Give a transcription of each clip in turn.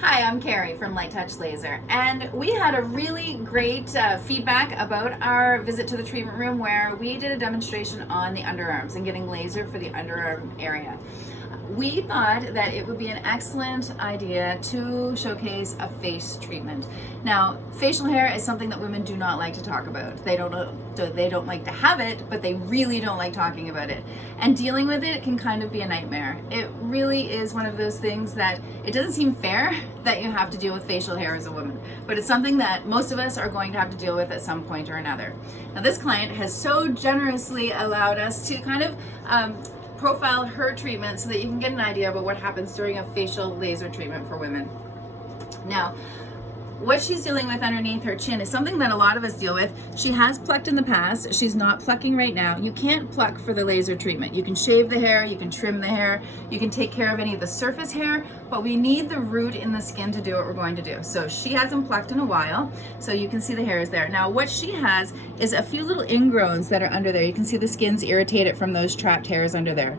Hi, I'm Carrie from Light Touch Laser, and we had a really great feedback about our visit to the treatment room where we did a demonstration on the underarms and getting laser for the underarm area. We thought that it would be an excellent idea to showcase a face treatment. Now, facial hair is something that women do not like to talk about. They don't like to have it, but they really don't like talking about it. And dealing with it can kind of be a nightmare. It really is one of those things that it doesn't seem fair that you have to deal with facial hair as a woman, but it's something that most of us are going to have to deal with at some point or another. Now, this client has so generously allowed us to kind of profile her treatment so that you can get an idea about what happens during a facial laser treatment for women. Now, what she's dealing with underneath her chin is something that a lot of us deal with. She has plucked in the past. She's not plucking right now. You can't pluck for the laser treatment. You can shave the hair, you can trim the hair, you can take care of any of the surface hair, but we need the root in the skin to do what we're going to do. So she hasn't plucked in a while, so you can see the hairs there. Now what she has is a few little ingrowns that are under there. You can see the skin's irritated from those trapped hairs under there.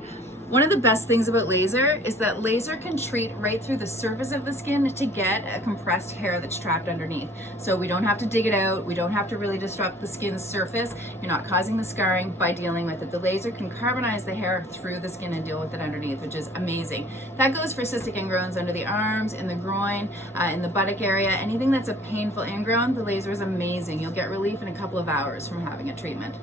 One of the best things about laser is that laser can treat right through the surface of the skin to get a compressed hair that's trapped underneath. So we don't have to dig it out, we don't have to really disrupt the skin's surface. You're not causing the scarring by dealing with it. The laser can carbonize the hair through the skin and deal with it underneath, which is amazing. That goes for cystic ingrowns under the arms, in the groin, in the buttock area. Anything that's a painful ingrown, the laser is amazing. You'll get relief in a couple of hours from having a treatment.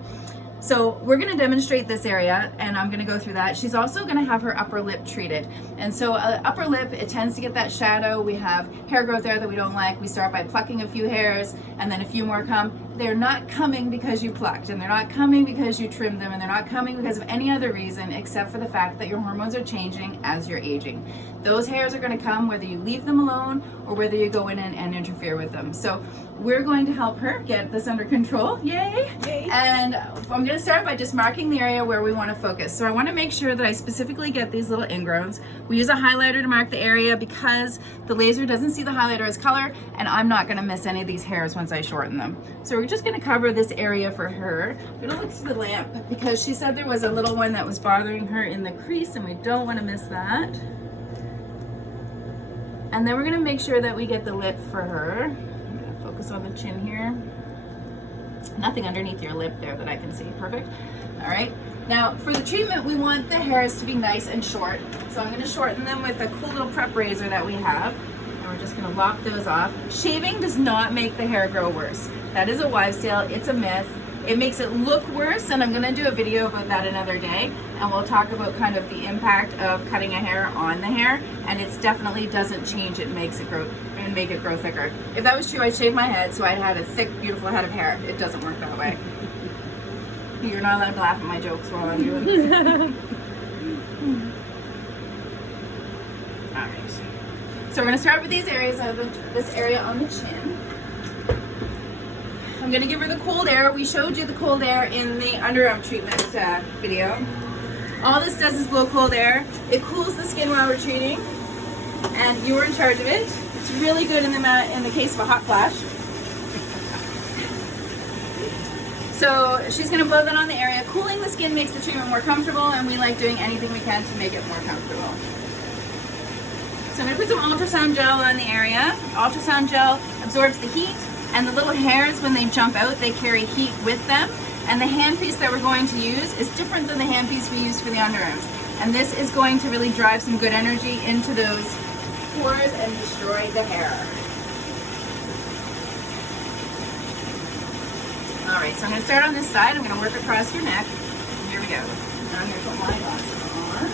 So we're going to demonstrate this area, and I'm going to go through that. She's also going to have her upper lip treated. And so upper lip, it tends to get that shadow. We have hair growth there that we don't like. We start by plucking a few hairs, and then a few more come. They're not coming because you plucked, and they're not coming because you trimmed them, and they're not coming because of any other reason except for the fact that your hormones are changing as you're aging. Those hairs are going to come whether you leave them alone or whether you go in and interfere with them. So we're going to help her get this under control. Yay! Yay. And I'm going to start by just marking the area where we want to focus. So I want to make sure that I specifically get these little ingrowns. We use a highlighter to mark the area because the laser doesn't see the highlighter as color, and I'm not going to miss any of these hairs once I shorten them. So we're just going to cover this area for her. I'm going to look through the lamp because she said there was a little one that was bothering her in the crease, and we don't want to miss that. And then we're going to make sure that we get the lip for her. I'm going to focus on the chin here. Nothing underneath your lip there that I can see. Perfect. All right. Now for the treatment, we want the hairs to be nice and short. So I'm going to shorten them with a cool little prep razor that we have. And we're just going to lop those off. Shaving does not make the hair grow worse. That is a wives' tale. It's a myth. It makes it look worse, and I'm going to do a video about that another day, and we'll talk about kind of the impact of cutting a hair on the hair, and it definitely doesn't change it, makes it grow and make it grow thicker. If that was true, I'd shave my head so I'd had a thick, beautiful head of hair. It doesn't work that way. You're not allowed to laugh at my jokes while I'm doing this. All right. So we're going to start with these areas of this area on the chin. I'm going to give her the cold air. We showed you the cold air in the underarm treatment video. All this does is blow cold air. It cools the skin while we're treating, and you're in charge of it. It's really good in the case of a hot flash. So she's going to blow that on the area. Cooling the skin makes the treatment more comfortable, and we like doing anything we can to make it more comfortable. So I'm going to put some ultrasound gel on the area. Ultrasound gel absorbs the heat, and the little hairs, when they jump out, they carry heat with them. And the handpiece that we're going to use is different than the handpiece we used for the underarms. And this is going to really drive some good energy into those pores and destroy the hair. All right, so I'm going to start on this side. I'm going to work across your neck. Here we go. Now I'm going to put my glasses on.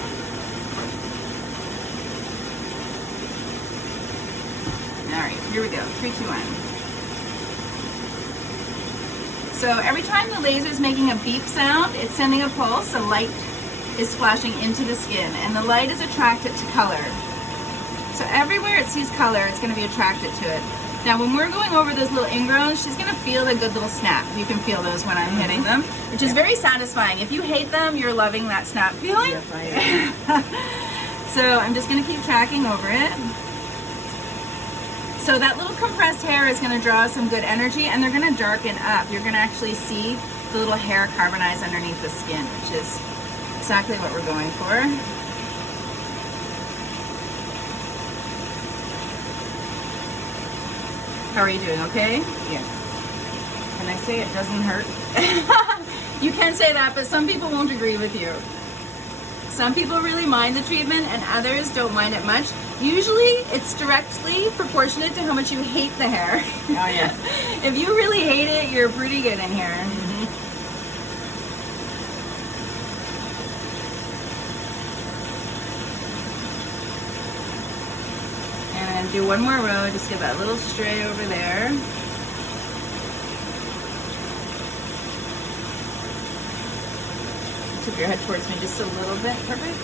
All right, here we go. 3, 2, 1. So every time the laser is making a beep sound, it's sending a pulse. A light is flashing into the skin, and the light is attracted to color. So everywhere it sees color, it's going to be attracted to it. Now when we're going over those little ingrowns, she's going to feel a good little snap. You can feel those when I'm hitting them, which is very satisfying. If you hate them, you're loving that snap feeling. Yes, I am. So I'm just going to keep tracking over it. So that little compressed hair is going to draw some good energy, and they're going to darken up. You're going to actually see the little hair carbonize underneath the skin, which is exactly what we're going for. How are you doing? Okay? Yes. Can I say it doesn't hurt? You can say that, but some people won't agree with you. Some people really mind the treatment and others don't mind it much. Usually it's directly proportionate to how much you hate the hair. Oh yeah. If you really hate it, you're pretty good in here. And do one more row, just give that little stray over there. Tip your head towards me just a little bit. Perfect.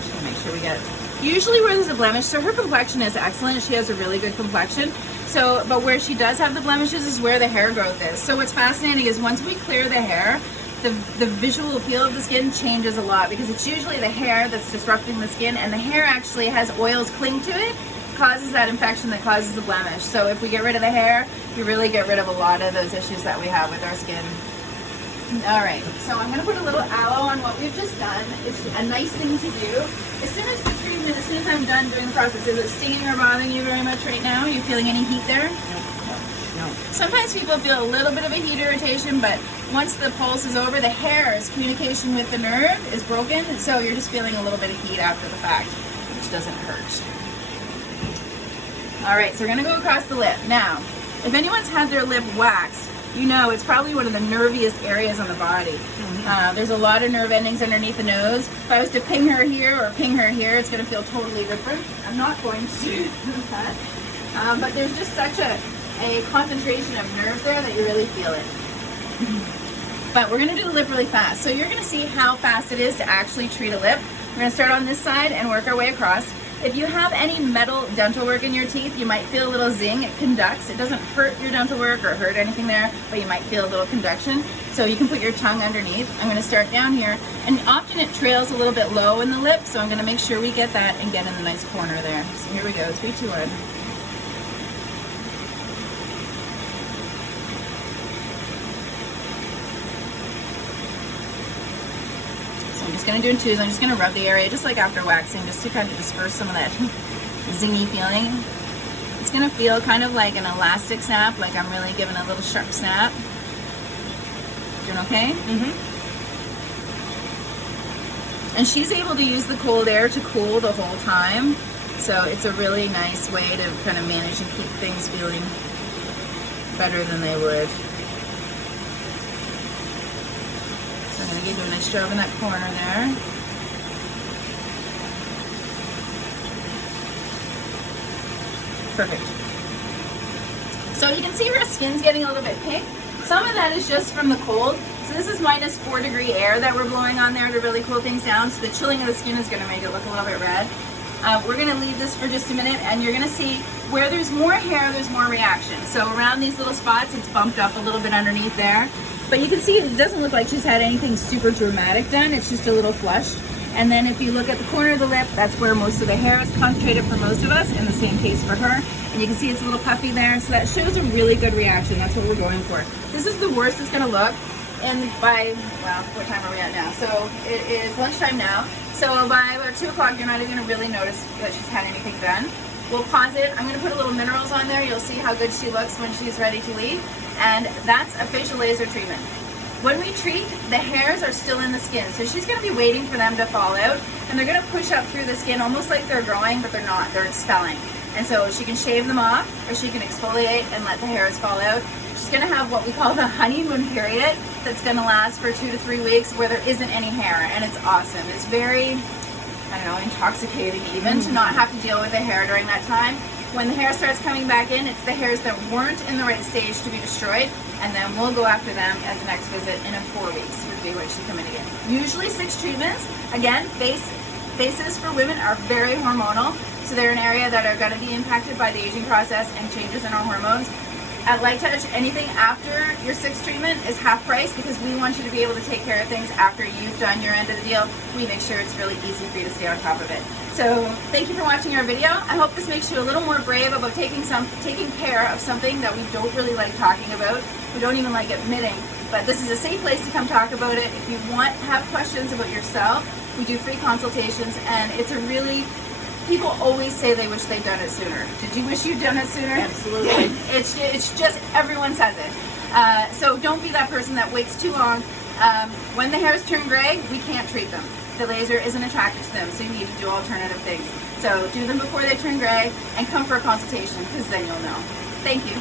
Just gonna make sure we get, usually where there's a blemish, so her complexion is excellent. She has a really good complexion. So, but where she does have the blemishes is where the hair growth is. So what's fascinating is once we clear the hair, the visual appeal of the skin changes a lot, because it's usually the hair that's disrupting the skin, and the hair actually has oils cling to it, causes that infection that causes the blemish. So if we get rid of the hair, you really get rid of a lot of those issues that we have with our skin. All right, so I'm gonna put a little aloe on what we've just done. It's a nice thing to do. As soon as the treatment, as soon as I'm done doing the process, is it stinging or bothering you very much right now? Are you feeling any heat there? No. Sometimes people feel a little bit of a heat irritation, but once the pulse is over, the hair's communication with the nerve is broken, so you're just feeling a little bit of heat after the fact, which doesn't hurt. All right, so we're gonna go across the lip. Now, if anyone's had their lip waxed, you know it's probably one of the nerviest areas on the body. There's a lot of nerve endings underneath the nose. If I was to ping her here or ping her here, it's gonna feel totally different. I'm not going to do that. But there's just such a concentration of nerve there that you really feel it. But we're gonna do the lip really fast. So you're gonna see how fast it is to actually treat a lip. We're gonna start on this side and work our way across. If you have any metal dental work in your teeth, you might feel a little zing. It conducts. It doesn't hurt your dental work or hurt anything there, but you might feel a little conduction. So you can put your tongue underneath. I'm gonna start down here, and often it trails a little bit low in the lip, so I'm gonna make sure we get that and get in the nice corner there. So here we go, 3, 2, 1. I'm just going to do in twos. I'm just going to rub the area just like after waxing, just to kind of disperse some of that zingy feeling. It's going to feel kind of like an elastic snap, like I'm really giving a little sharp snap. Doing okay? And she's able to use the cold air to cool the whole time. So it's a really nice way to kind of manage and keep things feeling better than they would. I'm going to do a nice job in that corner there. Perfect. So you can see her skin's getting a little bit pink. Some of that is just from the cold. So this is -4-degree air that we're blowing on there to really cool things down. So the chilling of the skin is going to make it look a little bit red. We're going to leave this for just a minute, and you're going to see where there's more hair, there's more reaction. So around these little spots, it's bumped up a little bit underneath there. But you can see it doesn't look like she's had anything super dramatic done. It's just a little flushed. And then if you look at the corner of the lip, that's where most of the hair is concentrated for most of us, and the same case for her. And you can see it's a little puffy there, so that shows a really good reaction. That's what we're going for. This is the worst it's gonna look. And by, well, what time are we at now? So it is lunchtime now. So by about 2 o'clock, you're not even gonna really notice that she's had anything done. We'll pause it. I'm gonna put a little minerals on there. You'll see how good she looks when she's ready to leave. And that's a facial laser treatment. When we treat, the hairs are still in the skin, so she's going to be waiting for them to fall out, and they're going to push up through the skin almost like they're growing, but they're not. They're expelling. And so she can shave them off, or she can exfoliate and let the hairs fall out. She's going to have what we call the honeymoon period that's going to last for 2 to 3 weeks where there isn't any hair, and it's awesome. It's very, I don't know, intoxicating even to not have to deal with the hair during that time. When the hair starts coming back in, it's the hairs that weren't in the right stage to be destroyed, and then we'll go after them at the next visit in 4 weeks would be when she come in again. Usually 6 treatments. Again, faces for women are very hormonal, so they're an area that are going to be impacted by the aging process and changes in our hormones. At Light Touch, anything after your 6th treatment is half price because we want you to be able to take care of things after you've done your end of the deal. We make sure it's really easy for you to stay on top of it. So thank you for watching our video. I hope this makes you a little more brave about taking care of something that we don't really like talking about. We don't even like admitting, but this is a safe place to come talk about it. If you have questions about yourself, we do free consultations, and it's a really People always say they wish they'd done it sooner. Did you wish you'd done it sooner? Absolutely. It's just, everyone says it. So don't be that person that waits too long. When the hairs turn gray, we can't treat them. The laser isn't attracted to them, so you need to do alternative things. So do them before they turn gray and come for a consultation, because then you'll know. Thank you.